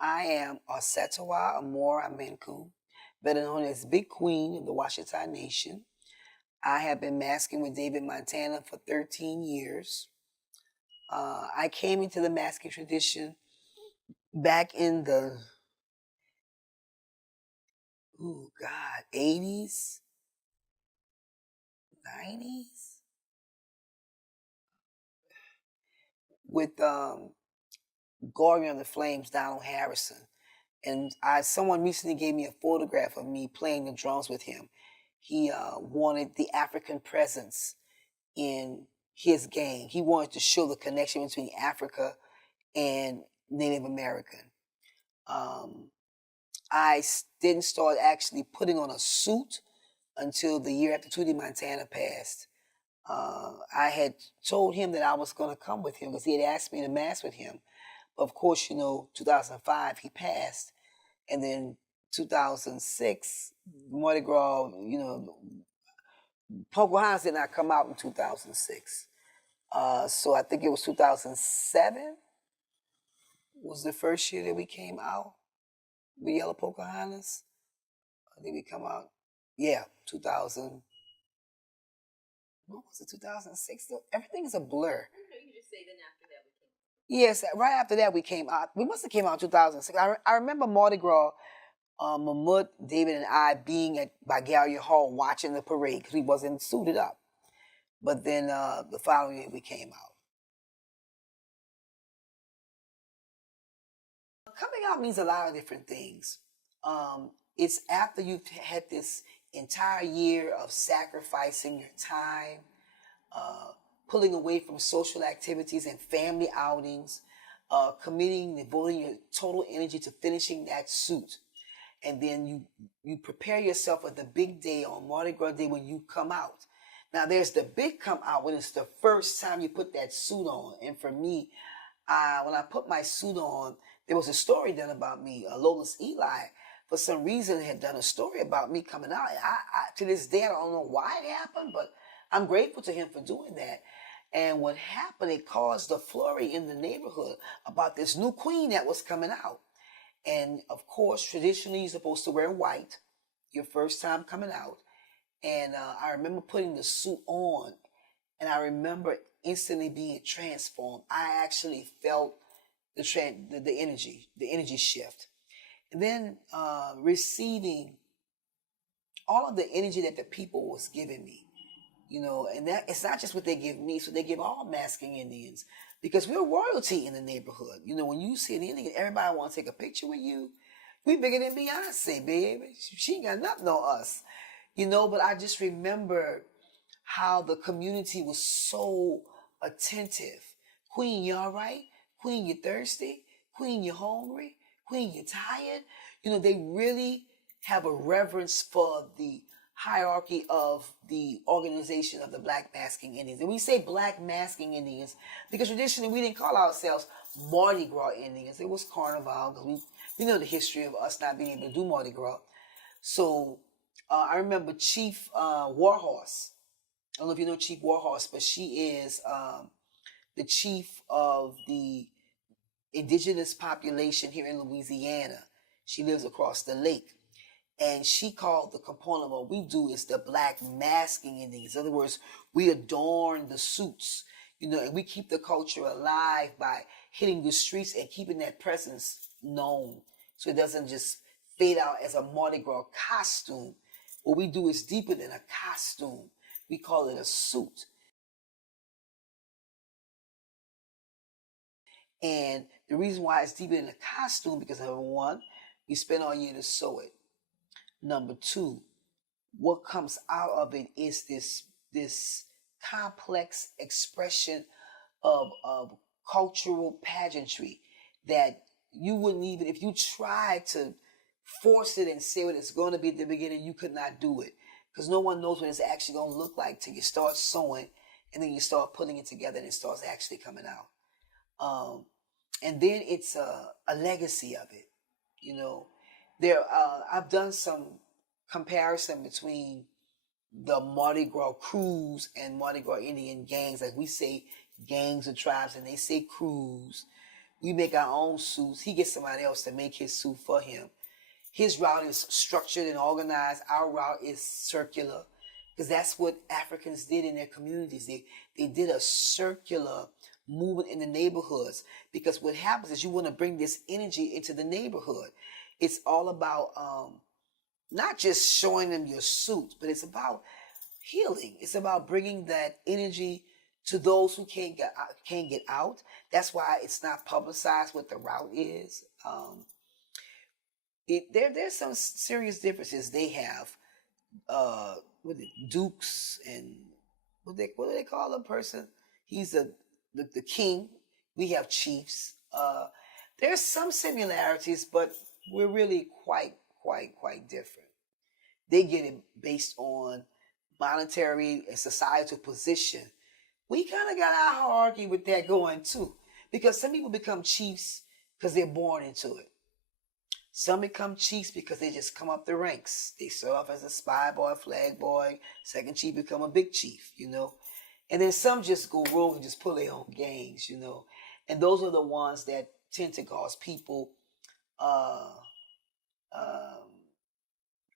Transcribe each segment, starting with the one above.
I am Ausettua, Amor, Amenkum, better known as Big Queen of the Washitaw Nation. I have been masking with David Montana for 13 years. I came into the masking tradition back in the, 80s, 90s, with Glory on the Flames, Donald Harrison. And someone recently gave me a photograph of me playing the drums with him. He wanted the African presence in his gang. He wanted to show the connection between Africa and Native American. I didn't start actually putting on a suit until the year after Tootie Montana passed. I had told him that I was going to come with him because he had asked me to mass with him. But of course, 2005, he passed. And then 2006, Mardi Gras, Pocahontas did not come out in 2006. So I think it was 2007 was the first year that we came out with Yellow Pocahontas. Did we come out? Yeah, 2000. What was it, 2006? Everything is a blur. You just say then after that we came. Yes, right after that we came out. We must have came out in 2006. I remember Mardi Gras, Mahmoud, David, and I being by Gallia Hall watching the parade because we wasn't suited up. But then the following year we came out. Coming out means a lot of different things. It's after you've had this entire year of sacrificing your time, pulling away from social activities and family outings, committing, devoting your total energy to finishing that suit. And then you prepare yourself for the big day on Mardi Gras Day when you come out. Now there's the big come out when it's the first time you put that suit on. And for me, when I put my suit on, there was a story done about me. Lolis Eli, for some reason, had done a story about me coming out. To this day, I don't know why it happened, but I'm grateful to him for doing that. And what happened, it caused a flurry in the neighborhood about this new queen that was coming out. And of course, traditionally, you're supposed to wear white your first time coming out. And I remember putting the suit on, and I remember instantly being transformed. I actually felt the energy shift. And then receiving all of the energy that the people was giving me, and that it's not just what they give me, so they give all masking Indians because we're royalty in the neighborhood. When you see an Indian, everybody want to take a picture with you. We bigger than Beyonce, baby. She ain't got nothing on us, but I just remember how the community was so attentive. Queen, you all right? Queen, you thirsty? Queen, you hungry? Queen, you tired? They really have a reverence for the hierarchy of the organization of the Black Masking Indians. And we say Black Masking Indians because traditionally we didn't call ourselves Mardi Gras Indians. It was Carnival because we know the history of us not being able to do Mardi Gras. So I remember Chief Warhorse. I don't know if you know Chief Warhorse, but she is the chief of the indigenous population here in Louisiana. She lives across the lake. And she called the component of what we do is the Black Masking Indians. In other words, we adorn the suits, and we keep the culture alive by hitting the streets and keeping that presence known. So it doesn't just fade out as a Mardi Gras costume. What we do is deeper than a costume. We call it a suit. And the reason why it's deeper than a costume, because number one, we spend all year to sew it. Number two, what comes out of it is this complex expression of cultural pageantry that you wouldn't even, if you tried to force it and say what it's going to be at the beginning, you could not do it. Because no one knows what it's actually going to look like till you start sewing and then you start putting it together and it starts actually coming out. And then it's a legacy of it, I've done some comparison between the Mardi Gras crews and Mardi Gras Indian gangs. Like we say gangs or tribes and they say crews. We make our own suits. He gets somebody else to make his suit for him. His route is structured and organized. Our route is circular, because that's what Africans did in their communities. They did a circular movement in the neighborhoods, because what happens is you want to bring this energy into the neighborhood. It's all about not just showing them your suit, but it's about healing. It's about bringing that energy to those who can't get out. That's why it's not publicized what the route is. There's some serious differences. They have what dukes, and what do they call a person? He's the king. We have chiefs. There's some similarities, but we're really quite different. They get it based on monetary and societal position. We kind of got our hierarchy with that going too, because some people become chiefs because they're born into it. Some become chiefs because they just come up the ranks. They start off as a spy boy, flag boy, second chief become a big chief, And then some just go rogue and just pull their own gangs, And those are the ones that tend to cause people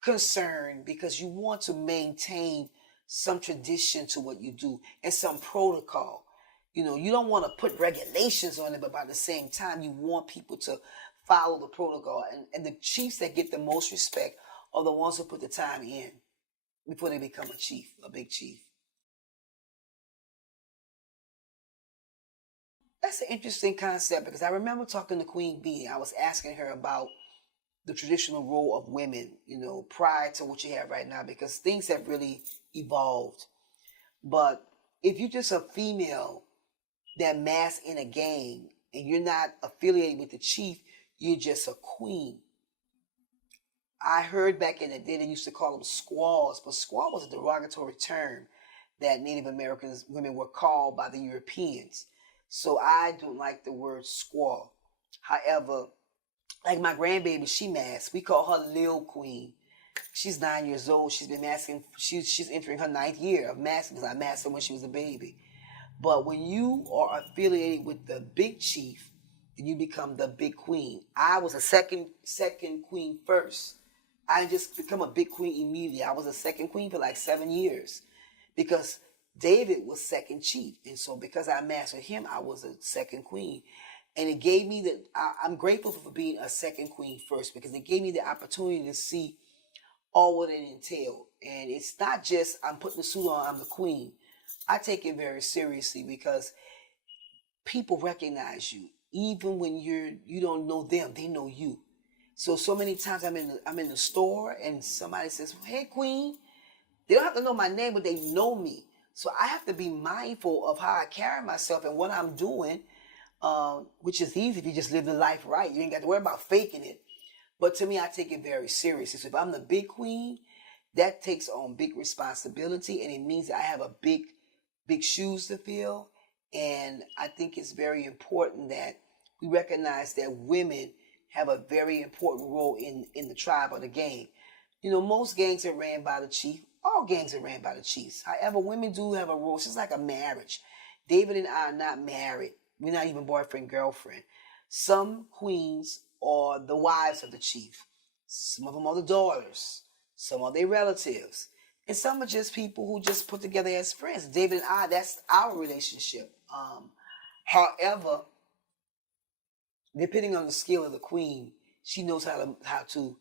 concern, because you want to maintain some tradition to what you do and some protocol. You don't want to put regulations on it, but by the same time, you want people to follow the protocol. And the chiefs that get the most respect are the ones who put the time in before they become a chief, a big chief. That's an interesting concept, because I remember talking to Queen Bee. I was asking her about the traditional role of women, prior to what you have right now, because things have really evolved. But if you're just a female that mass in a gang and you're not affiliated with the chief, you're just a queen. I heard back in the day they used to call them squaws, but squaw was a derogatory term that Native Americans women were called by the Europeans. So I don't like the word squaw. However, like my grandbaby, she masked. We call her Lil Queen. She's 9 years old. She's been masking. She's entering her 9th year of masking, because I masked her when she was a baby. But when you are affiliated with the big chief, then you become the big queen. I was a second queen first. I didn't just become a big queen immediately. I was a second queen for like 7 years, because David was second chief. And so because I mastered him, I was a second queen. And it gave me I'm grateful for being a second queen first, because it gave me the opportunity to see all what it entailed. And it's not just I'm putting the suit on, I'm the queen. I take it very seriously, because people recognize you. Even when you don't know them, they know you. So many times I'm in the store and somebody says, "Hey, queen." They don't have to know my name, but they know me. So I have to be mindful of how I carry myself and what I'm doing, which is easy if you just live the life right. You ain't got to worry about faking it. But to me, I take it very seriously. So if I'm the big queen, that takes on big responsibility, and it means that I have a big shoes to fill. And I think it's very important that we recognize that women have a very important role in the tribe or the gang. Most gangs are ran by the chief. All gangs are ran by the chiefs. However, women do have a role. It's just like a marriage. David and I are not married. We're not even boyfriend, girlfriend. Some queens are the wives of the chief. Some of them are the daughters. Some are their relatives. And some are just people who just put together as friends. David and I, that's our relationship. However, depending on the skill of the queen, she knows how to,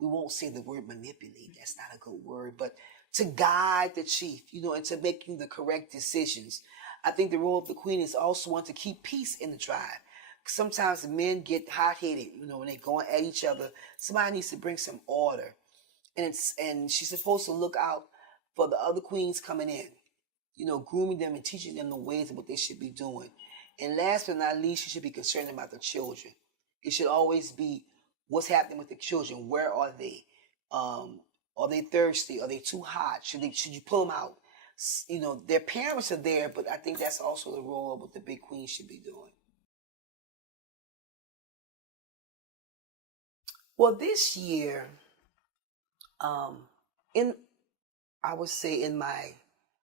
we won't say the word manipulate. That's not a good word, but to guide the chief, and to making the correct decisions. I think the role of the queen is also one to keep peace in the tribe. Sometimes men get hot-headed, when they're going at each other. Somebody needs to bring some order. And she's supposed to look out for the other queens coming in, grooming them and teaching them the ways of what they should be doing. And last but not least, you should be concerned about the children. It should always be what's happening with the children. Where are they? Are they thirsty? Are they too hot? Should you pull them out? Their parents are there, but I think that's also the role of what the big queen should be doing. Well, this year, I would say in my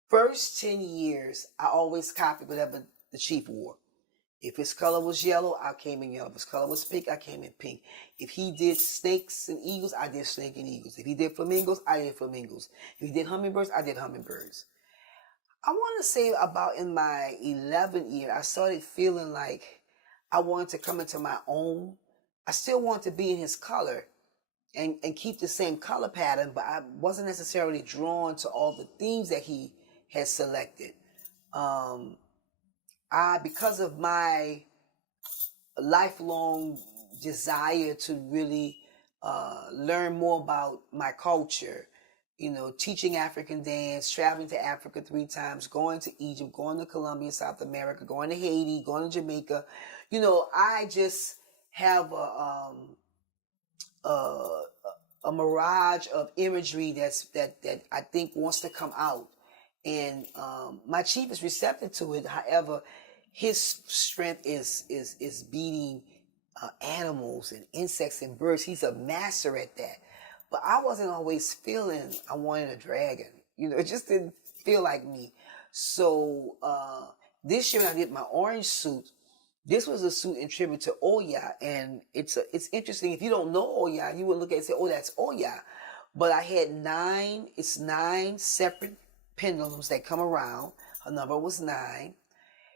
first 10 years, I always copied whatever the chief wore. If his color was yellow, I came in yellow. If his color was pink, I came in pink. If he did snakes and eagles, I did snake and eagles. If he did flamingos, I did flamingos. If he did hummingbirds, I did hummingbirds. I want to say about in my 11th year, I started feeling like I wanted to come into my own. I still wanted to be in his color and keep the same color pattern, but I wasn't necessarily drawn to all the themes that he had selected. Because of my lifelong desire to really learn more about my culture, teaching African dance, traveling to Africa 3 times, going to Egypt, going to Colombia, South America, going to Haiti, going to Jamaica. I just have a mirage of imagery that I think wants to come out. And my chief is receptive to it. However, his strength is beating animals and insects and birds. He's a master at that. But I wasn't always feeling I wanted a dragon. It just didn't feel like me. So this year when I did my orange suit, this was a suit in tribute to Oya. And it's interesting. If you don't know Oya, you would look at it and say, oh, that's Oya. But I had 9 separate pendulums that come around. Her number was 9.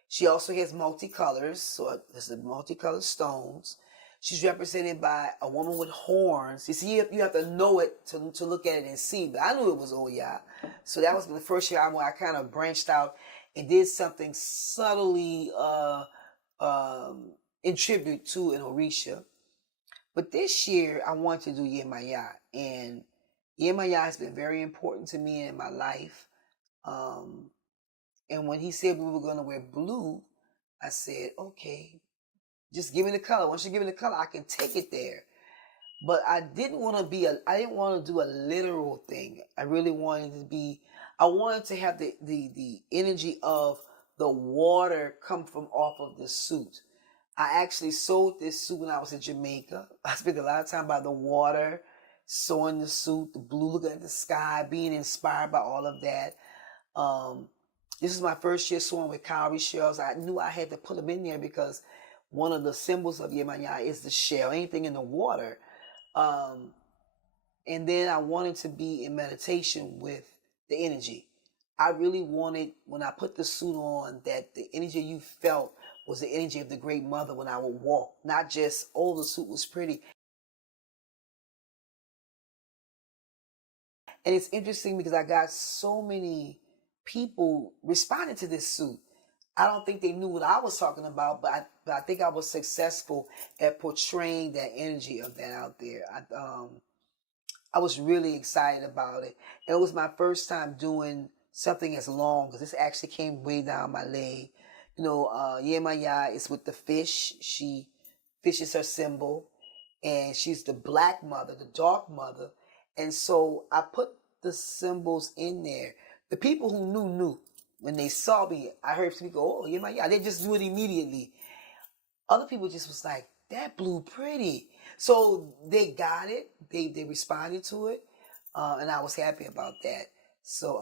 She also has multicolors, so there's the multicolored stones. She's represented by a woman with horns. You see, you have to know it to look at it and see. But I knew it was Oya. So that was the first year I kind of branched out and did something subtly in tribute to an Orisha. But this year, I wanted to do Yemaya. And Yemaya has been very important to me in my life. And when he said we were going to wear blue, I said, okay, just give me the color. Once you give me the color, I can take it there. But I didn't want to do a literal thing. I really wanted to have the energy of the water come from off of the suit. I actually sewed this suit when I was in Jamaica. I spent a lot of time by the water, sewing the suit, the blue, looking at the sky, being inspired by all of that. This is my first year sewing with cowrie shells. I knew I had to put them in there because one of the symbols of Yemaya is the shell, anything in the water. And then I wanted to be in meditation with the energy. I really wanted, when I put the suit on, that the energy you felt was the energy of the Great Mother when I would walk. Not just, oh, the suit was pretty. And it's interesting because I got so many people responding to this suit. I don't think they knew what I was talking about, but I think I was successful at portraying that energy of that out there. I was really excited about it. It was my first time doing something as long, because this actually came way down my leg. Yemaya is with the fish. Fish is her symbol, and she's the black mother, the dark mother. And so I put the symbols in there. The people who knew. When they saw me, I heard people go, oh, Yemaya. They just knew it immediately. Other people just was like, that blue pretty. So they got it. They responded to it. And I was happy about that. So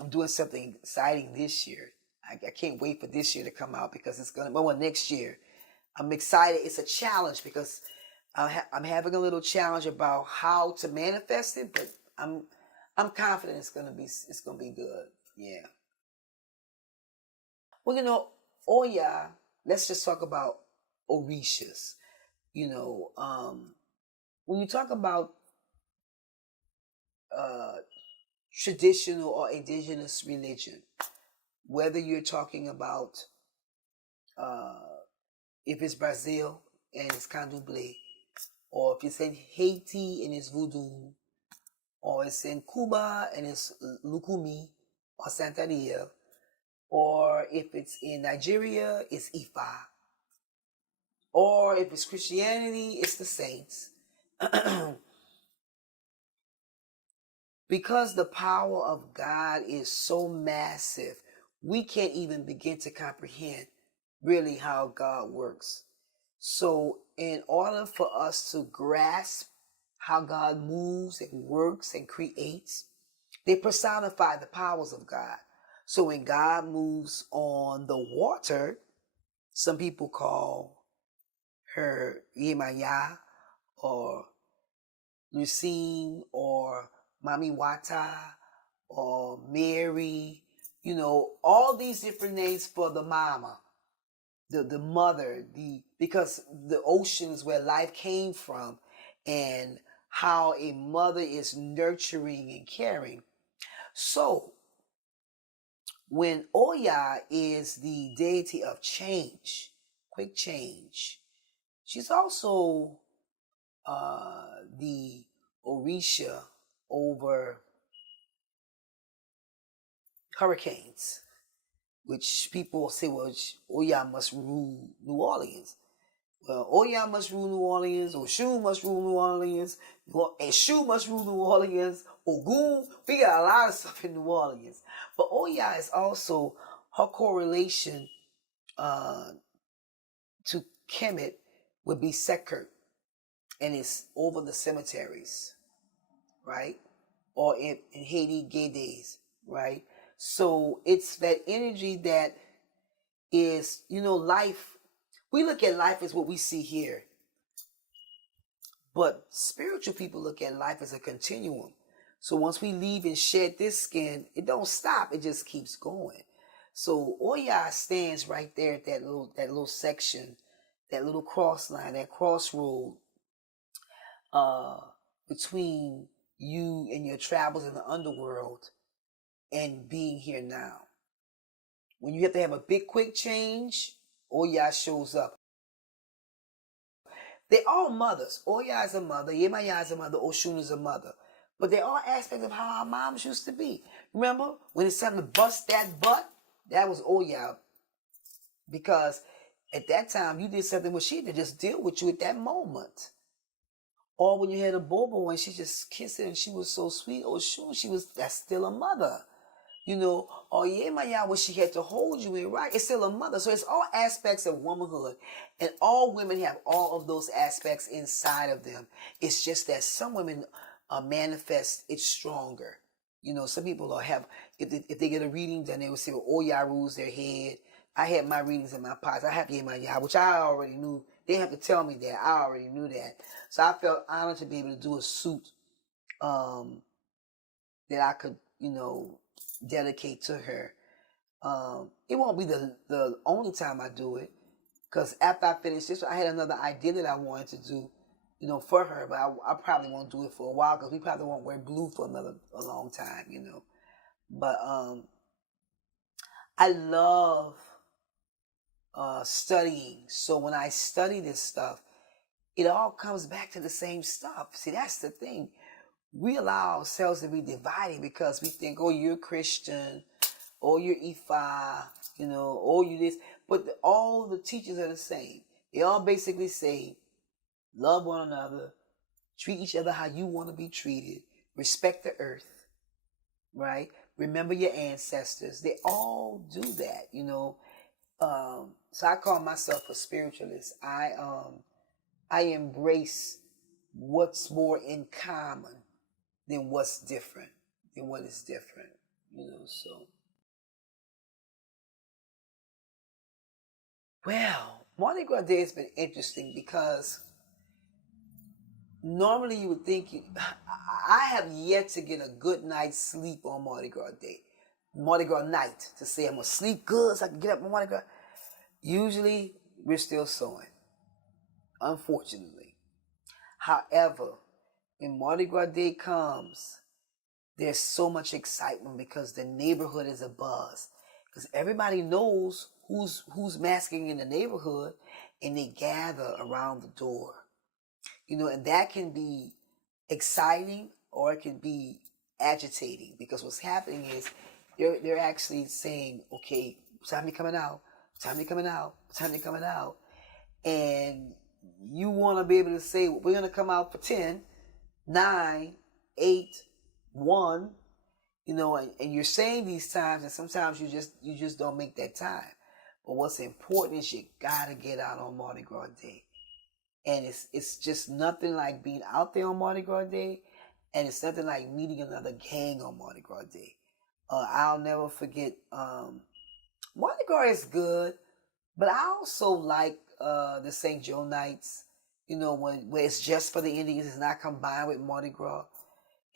I'm doing something exciting this year. I can't wait for this year to come out because it's going to, next year. I'm excited. It's a challenge because I'm having a little challenge about how to manifest it, but I'm confident it's going to be good. Yeah. Well, Oya, let's just talk about Orishas. When you talk about traditional or indigenous religion, whether you're talking about if it's Brazil and it's Candomblé, or if it's in Haiti and it's Voodoo, or it's in Cuba and it's Lukumi or Santeria, or if it's in Nigeria, it's Ifa, or if it's Christianity, it's the saints. Because the power of God is so massive, we can't even begin to comprehend really how God works. So in order for us to grasp how God moves and works and creates, they personify the powers of God. So when God moves on the water, Some people call her Yemaya or Lucine or Mami Wata or Mary, all these different names for the mama, the mother, because the oceans where life came from and how a mother is nurturing and caring. So when Oya is the deity of change, quick change, she's also the Orisha over hurricanes, which people say, well, Oya must rule New Orleans. Well, Oya must rule New Orleans, Oshun must rule New Orleans, Eshu must rule New Orleans, Ogun. We got a lot of stuff in New Orleans. But Oya is also her correlation to Kemet would be Sekert, and it's over the cemeteries, right? Or in Haiti, Gedes, right? So it's that energy that is, life. We look at life as what we see here. But spiritual people look at life as a continuum. So once we leave and shed this skin, it don't stop. It just keeps going. So Oya stands right there at that little section, that little cross line, that crossroad between you and your travels in the underworld and being here now. When you have to have a big quick change, Oya shows up. They're all mothers. Oya is a mother, Yemaya is a mother, Oshun is a mother. But they're all aspects of how our moms used to be. Remember, when it's time to bust that butt, that was Oya. Because at that time, you did something with she to just deal with you at that moment. Or when you had a bobo and she just kissed it and she was so sweet, Oshun, that's still a mother. Or Yemaya, when she had to hold you in, right? It's still a mother. So it's all aspects of womanhood. And all women have all of those aspects inside of them. It's just that some women manifest it stronger. Some people have, if they get a reading done, they will say, well, Oya rules their head. I had my readings in my pots. I have Yemaya, which I already knew. They didn't have to tell me that. I already knew that. So I felt honored to be able to do a suit that I could, dedicate to her. It won't be the only time I do it, because after I finish this, I had another idea that I wanted to do, for her, but I probably won't do it for a while because we probably won't wear blue for a long time, But I love studying. So when I study this stuff, it all comes back to the same stuff. See, that's the thing. We allow ourselves to be divided because we think, oh, you're Christian, or you're Ifa, or you this. But all the teachers are the same. They all basically say, love one another, treat each other how you want to be treated, respect the earth, right? Remember your ancestors. They all do that, So I call myself a spiritualist. I embrace what's more in common than what's different, than what is different, so. Well, Mardi Gras Day has been interesting because normally you would think, I have yet to get a good night's sleep on Mardi Gras Day. Mardi Gras night, to say I'm going to sleep good so I can get up on Mardi Gras. Usually, we're still sewing, unfortunately. However, when Mardi Gras Day comes, there's so much excitement because the neighborhood is abuzz. Because everybody knows who's masking in the neighborhood, and they gather around the door. And that can be exciting or it can be agitating, because what's happening is they're actually saying, okay, time to coming out, time to coming out, time to coming out. And you want to be able to say, we're going to come out for 10, 9, 8, 1, and you're saying these times, and sometimes you just don't make that time. But what's important is you gotta get out on Mardi Gras Day. And it's just nothing like being out there on Mardi Gras Day, and it's nothing like meeting another gang on Mardi Gras Day. I'll never forget, Mardi Gras is good, But I also like the St. Joe nights, where it's just for the Indians, it's not combined with Mardi Gras.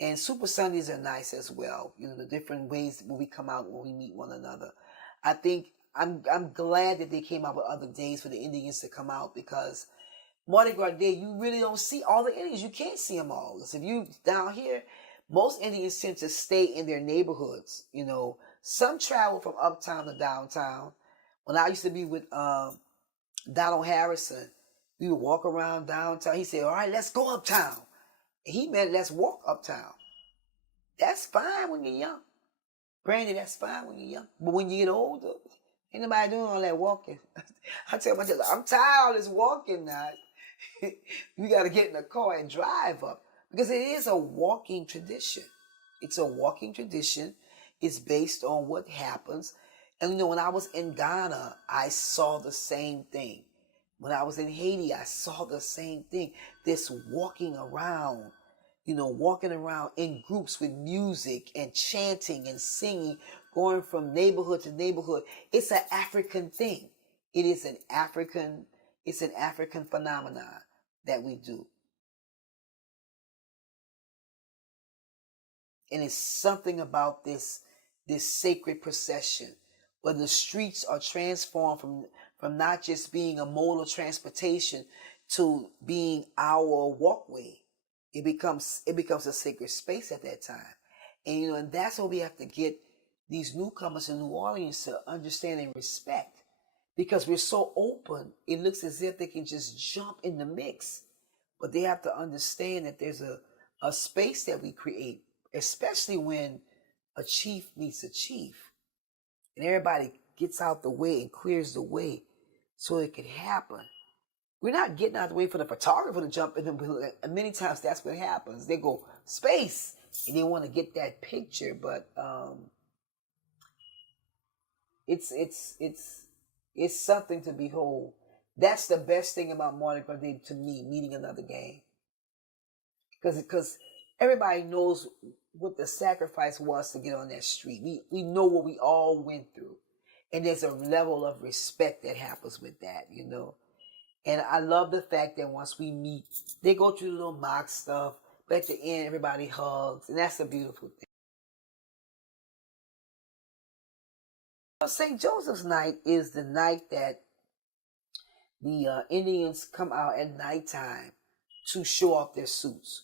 And Super Sundays are nice as well. The different ways when we come out, when we meet one another. I think I'm glad that they came out with other days for the Indians to come out, because Mardi Gras Day, you really don't see all the Indians. You can't see them all. Because if you down here, most Indians tend to stay in their neighborhoods. Some travel from uptown to downtown. When I used to be with Donald Harrison, we would walk around downtown. He said, "All right, let's go uptown." And he meant let's walk uptown. That's fine when you're young. Brandy, that's fine when you're young. But when you get older, ain't nobody doing all that walking. I tell myself, I'm tired of all this walking now. You got to get in the car and drive up, because it is a walking tradition. It's a walking tradition. It's based on what happens. And when I was in Ghana, I saw the same thing. When I was in Haiti, I saw the same thing. This walking around in groups with music and chanting and singing, going from neighborhood to neighborhood. It's an African thing. It's an African phenomenon that we do. And it's something about this sacred procession, where the streets are transformed from not just being a mode of transportation to being our walkway. It becomes a sacred space at that time. And that's what we have to get these newcomers in New Orleans to understand and respect, because we're so open. It looks as if they can just jump in the mix, but they have to understand that there's a space that we create, especially when a chief meets a chief and everybody gets out the way and clears the way so it can happen. We're not getting out the way for the photographer to jump in, and many times that's what happens. They go space and they want to get that picture, but it's something to behold. That's the best thing about Mardi Gras Day to me, meeting another gang, because everybody knows what the sacrifice was to get on that street. We know what we all went through, and there's a level of respect that happens with that, And I love the fact that once we meet, they go through the little mock stuff, but at the end, everybody hugs, and that's a beautiful thing. St. Joseph's Night is the night that the Indians come out at nighttime to show off their suits.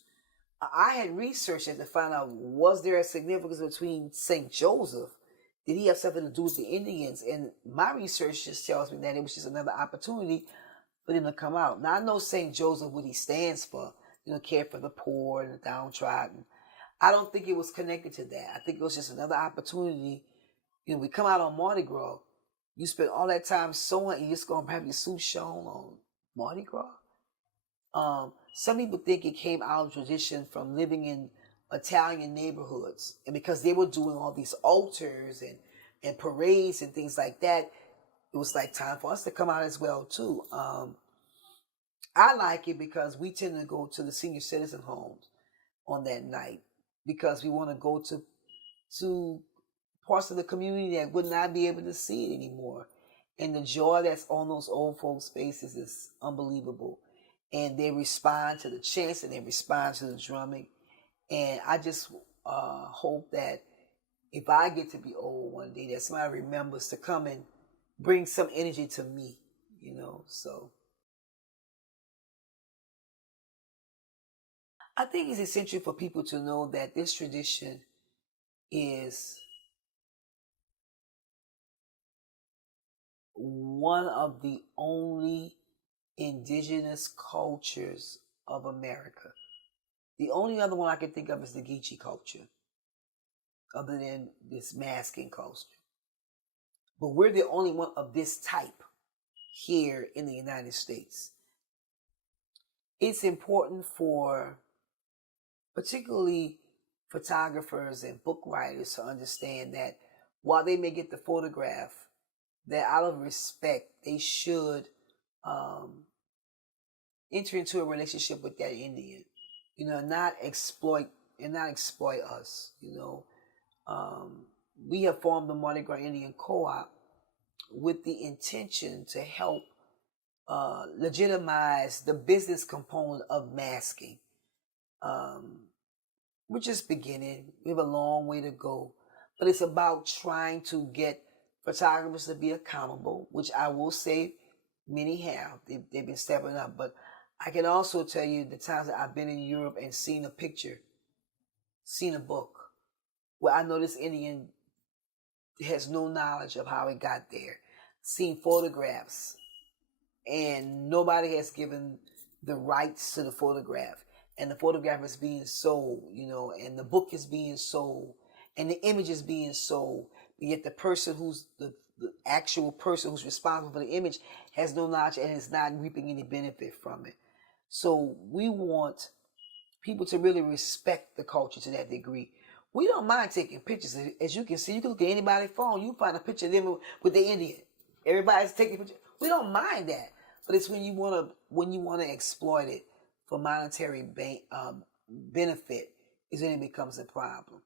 I had researched it to find out, was there a significance between St. Joseph? Did he have something to do with the Indians? And my research just tells me that it was just another opportunity for them to come out. Now, I know St. Joseph, what he stands for, care for the poor and the downtrodden. I don't think it was connected to that. I think it was just another opportunity. We come out on Mardi Gras. You spend all that time sewing, and you're just going to have your suit shown on Mardi Gras. Some people think it came out of tradition from living in Italian neighborhoods. And because they were doing all these altars and parades and things like that, it was like time for us to come out as well, too. I like it because we tend to go to the senior citizen homes on that night, because we want to go to parts of the community that would not be able to see it anymore. And the joy that's on those old folks' faces is unbelievable. And they respond to the chants and they respond to the drumming. And I just hope that if I get to be old one day, that somebody remembers to come and bring some energy to me, so. I think it's essential for people to know that this tradition is one of the only indigenous cultures of America. The only other one I can think of is the Geechee culture, other than this masking culture. But we're the only one of this type here in the United States. It's important for particularly photographers and book writers to understand that while they may get the photograph, that out of respect, they should enter into a relationship with that Indian, not exploit us. We have formed the Mardi Gras Indian Co-op, with the intention to help legitimize the business component of masking. We're just beginning. We have a long way to go. But it's about trying to get photographers to be accountable, which I will say many have. They've been stepping up. But I can also tell you the times that I've been in Europe and seen a picture, seen a book, where I know this Indian has no knowledge of how it got there, seen photographs, and nobody has given the rights to the photograph. And the photograph is being sold, and the book is being sold, and the image is being sold. But yet the person who's the actual person who's responsible for the image has no knowledge and is not reaping any benefit from it. So we want people to really respect the culture to that degree. We don't mind taking pictures. As you can see, you can look at anybody's phone, you find a picture of them with the Indian. Everybody's taking pictures. We don't mind that. But it's when you want to exploit it for monetary benefit is when it becomes a problem.